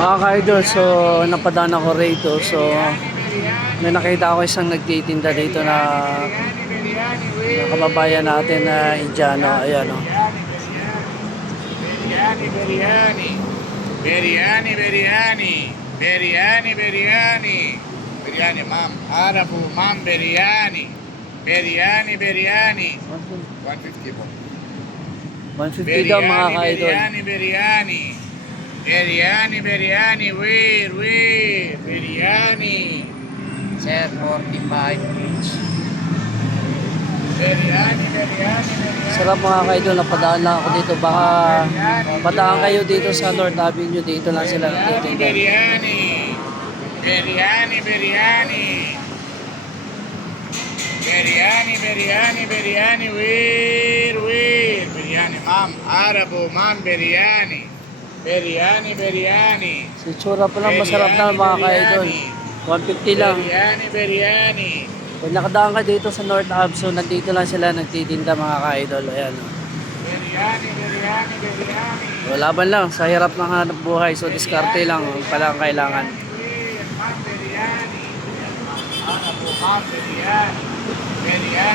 Mga ka-idol, so napadaan ako rito. So may nakita ako isang nagtitinda dito na kababayan natin na Indiano. Ayan o. Biryani, biryani. Biryani, biryani. Biryani, biryani. Biryani, ma'am. Arabu, ma'am, biryani. Biryani, biryani. 150 po. 150 daw mga ka-idol. Biryani, biryani. Biryani, biryani. Wait. Biryani. Sir, 45 each. Biryani, biryani, biryani. Sarap mga ka-idol, napadaan lang ako dito. Baka padaan kayo dito sa North Avenue. Dito lang sila nagtitinda. Biryani. Biryani, biryani. Biryani, biryani, biryani. Wait. Biryani, ma'am. Arabo, ma'am, biryani. Biryani, biryani. Si Chura pa lang masarap na mga ka-idol. 150 lang. Biryani, biryani. Pag nakadaan ka dito sa North Ave, so nandito lang sila nagtitinda mga ka-idol. Ayan o. Biryani, biryani, biryani. So, laban lang sa hirap ng hanap buhay. So diskarte lang ang palang kailangan. Ma'am, biryani. Arabo, ma'am, biryani. Biryani.